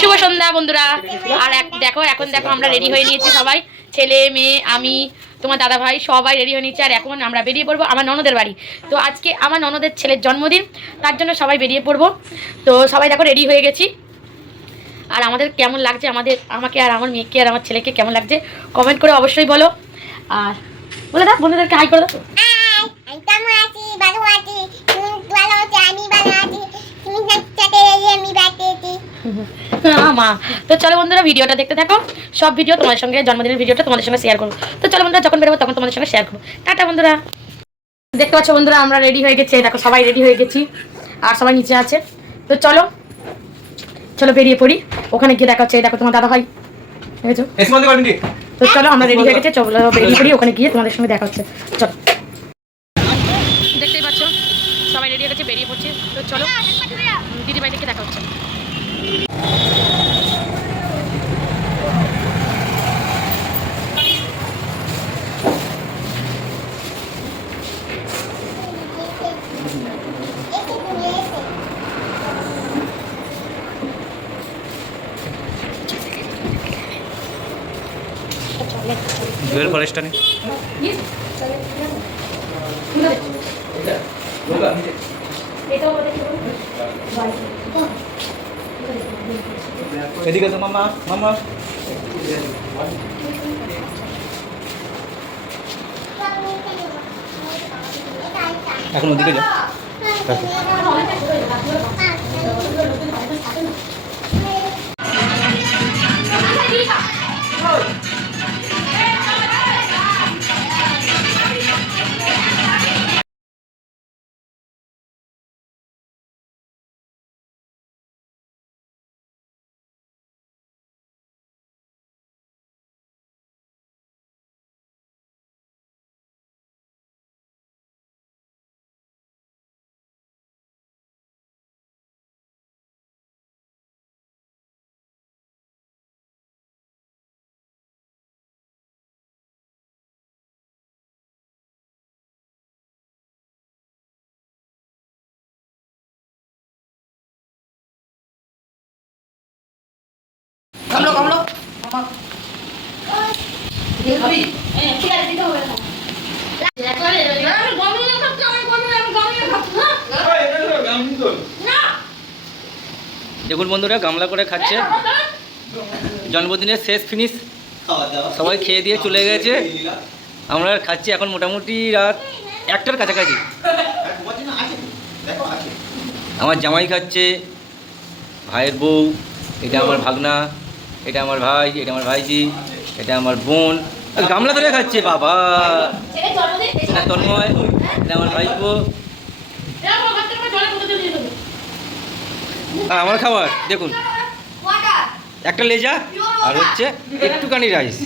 শুভ সন্ধ্যা বন্ধুরা। আর দেখো এখন দেখো আমরা রেডি হয়ে নিয়েছি সবাই, ছেলে মেয়ে আমি তোমার দাদা ভাই সবাই রেডি হয়ে নিয়েছি। আর এখন আমরা বেরিয়ে পড়বো আমার ননদের বাড়ি। তো আজকে আমার ননদের ছেলের জন্মদিন, তার জন্য সবাই বেরিয়ে পড়বো। তো সবাই দেখো রেডি হয়ে গেছি। আর আমাদের কেমন লাগছে, আমাকে আর আমার মেয়েকে আর আমার ছেলেকে কেমন লাগছে কমেন্ট করে অবশ্যই বলো। আর বলে দাও বন্ধুদেরকে হাই করে দাও। মা তো চলো বন্ধুরা ভিডিওটা দেখতে থাকো, সব ভিডিও তোমাদের সঙ্গে জন্মদিনের ভিডিওটা তোমাদের সঙ্গে শেয়ার করবো। তো চলো বন্ধুরা যখন বেরোবো তখন তোমাদের সঙ্গে শেয়ার করবো। টাটা বন্ধুরা। দেখতে পাচ্ছ বন্ধুরা আমরা রেডি হয়ে গেছি, দেখো সবাই রেডি হয়ে গেছি আর সবাই নিচে আছে। তো চলো চলো বেরিয়ে পড়ি, ওখানে গিয়ে দেখা হচ্ছে। দেখো তোমার দাদা ভাই দেখেছো। তো চলো আমরা রেডি হয়ে গেছি, চলো বেরিয়ে পড়ি, ওখানে গিয়ে তোমাদের সঙ্গে দেখা হচ্ছে। চলো দেখতেই পাচ্ছ সবাই রেডি হয়ে গেছে, বেরিয়ে পড়ছি। তো চলো দিদি ভাই দেখে দেখা হচ্ছে। জুয়েল কলেজটা নেই এদিকে তো মামা মামা এখন ওদিকে যাও। কামলো কামলো দেখুন বন্ধুরা গামলা করে খাচ্ছে, জন্মদিনের শেষ ফিনিশ, সবাই খেয়ে দিয়ে চলে গেছে। আমরা খাচ্ছি এখন মোটামুটি রাত 1টার কাছাকাছি। আমার জামাই খাচ্ছে, ভাইয়ের বউ, এটা আমার ভাগনা, এটা আমার ভাই, এটা আমার ভাইজি, এটা আমার বোন। গামলা ধরে খাচ্ছে বাবা। এটা তন্ময়, এটা আমার ভাইপো। আমার খাবার দেখুন, একটা লেজা আর হচ্ছে একটুখানি রাইস।